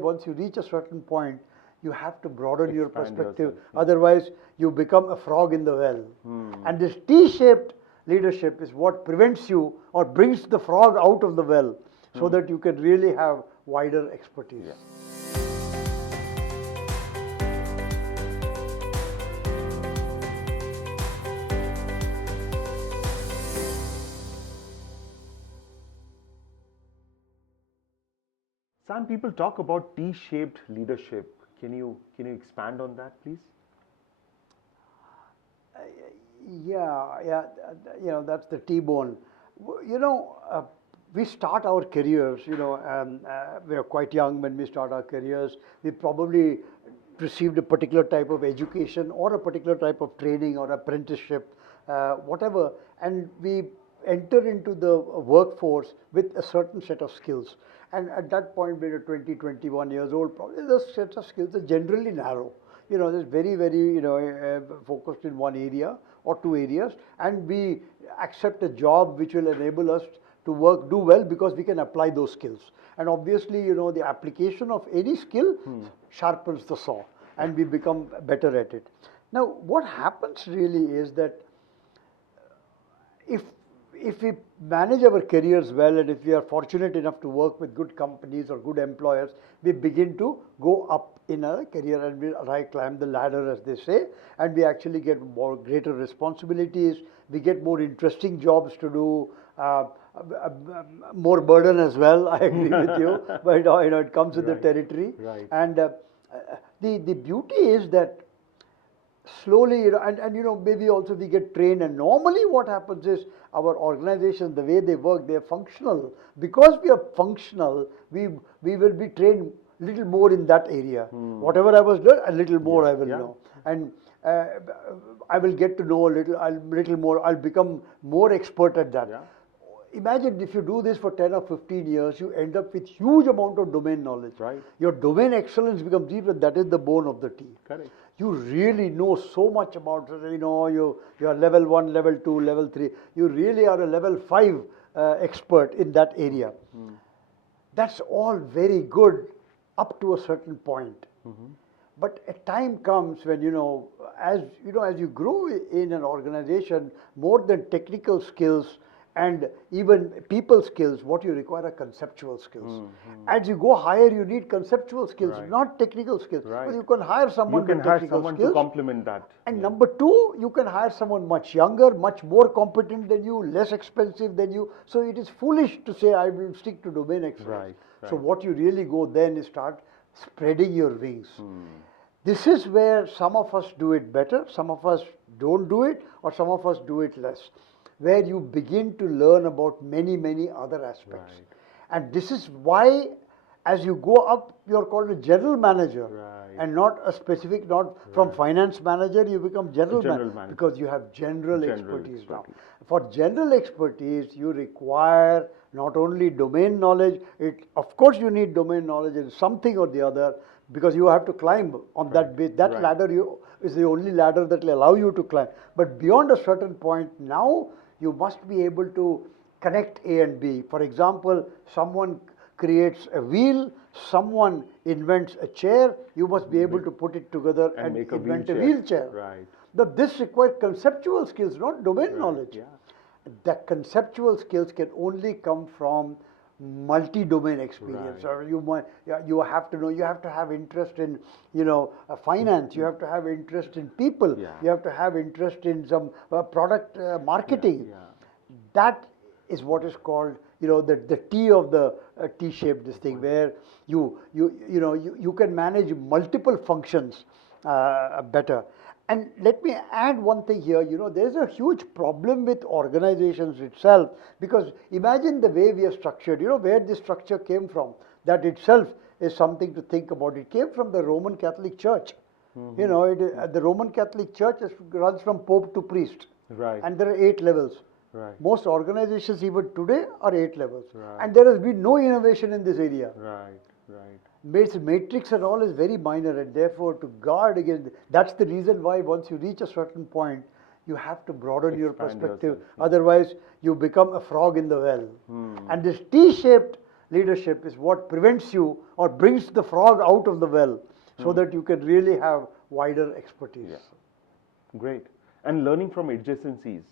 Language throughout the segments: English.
Once you reach a certain point, you have to broaden your perspective. yourself, Otherwise, you become a frog in the well. And this T-shaped leadership is what prevents you or brings the frog out of the well so that you can really have wider expertise. Yeah. Sam, people talk about T-shaped leadership. Can you expand on that, please? Yeah, that's the T-bone. We start our careers, we are quite young when we start our careers. We probably received a particular type of education or a particular type of training or apprenticeship, whatever, and we enter into the workforce with a certain set of skills. And at that point, when you're 20, 21 years old, probably those sets of skills are generally narrow. There's very, focused in one area or two areas, and we accept a job which will enable us to do well because we can apply those skills. And obviously, the application of any skill sharpens the saw, and we become better at it. Now, what happens really is that if we manage our careers well, and if we are fortunate enough to work with good companies or good employers, we begin to go up in a career and we climb the ladder, as they say, and we actually get greater responsibilities. We get more interesting jobs to do, more burden as well. I agree with you, but it comes with the territory. Right. And the beauty is that slowly, maybe also we get trained, and normally what happens is our organization, the way they work, they are functional. Because we are functional, we will be trained little more in that area. Whatever I was doing, a little more I will know. And I will get to know a little more, I'll become more expert at that. Yeah. Imagine if you do this for 10 or 15 years, you end up with huge amount of domain knowledge. Right. Your domain excellence becomes deep, and that is the bone of the tea. Correct. You really know so much about, you are level 1, level 2, level 3. You really are a level 5 expert in that area. That's all very good up to a certain point. But a time comes when, as you grow in an organization, more than technical skills and even people skills, what you require are conceptual skills. As you go higher, you need conceptual skills, not technical skills. Right. But you can hire someone with technical skills. To complement that. And number two, you can hire someone much younger, much more competent than you, less expensive than you. So it is foolish to say, I will stick to domain excellence. Right. So what you really go then is start spreading your wings. This is where some of us do it better, some of us don't do it, or some of us do it less, where you begin to learn about many, many other aspects. Right. And this is why, as you go up, you're called a general manager, and not a specific, from finance manager, you become general manager, because you have general expertise now. For general expertise, you require not only domain knowledge, of course you need domain knowledge in something or the other, because you have to climb on that base. That ladder is the only ladder that will allow you to climb. But beyond a certain point, now you must be able to connect A and B. For example, someone creates a wheel, someone invents a chair, you must be able to put it together and invent a wheelchair. Right. Now this requires conceptual skills, not domain knowledge. Yeah. The conceptual skills can only come from multi-domain experience. Or you have to know, you have to have interest in, finance, you have to have interest in people, you have to have interest in some product marketing. That is what is called, the T of the T-shaped this thing, where you can manage multiple functions better. And let me add one thing here, there's a huge problem with organizations itself, because imagine the way we are structured, where this structure came from. That itself is something to think about. It came from the Roman Catholic Church. The Roman Catholic Church runs from Pope to priest. Right. And there are 8 levels. Right. Most organizations even today are 8 levels. And there has been no innovation in this area. Right. Matrix and all is very minor, and therefore to guard against, that's the reason why once you reach a certain point, you have to broaden your perspective. Otherwise, you become a frog in the well. And this T-shaped leadership is what prevents you or brings the frog out of the well so that you can really have wider expertise. Great. And learning from adjacencies.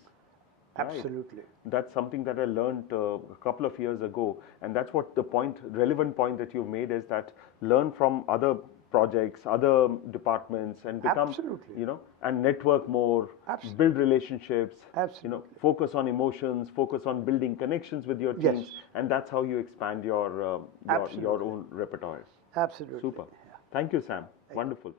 Right. Absolutely. That's something that I learned a couple of years ago, and that's what the relevant point that you've made is that learn from other projects, other departments, and become, Absolutely. and network more, Absolutely. build relationships, Absolutely. focus on emotions, focus on building connections with your teams, Yes. and that's how you expand your Absolutely. own repertoire. Absolutely. Super. Thank you, Sam. Wonderful.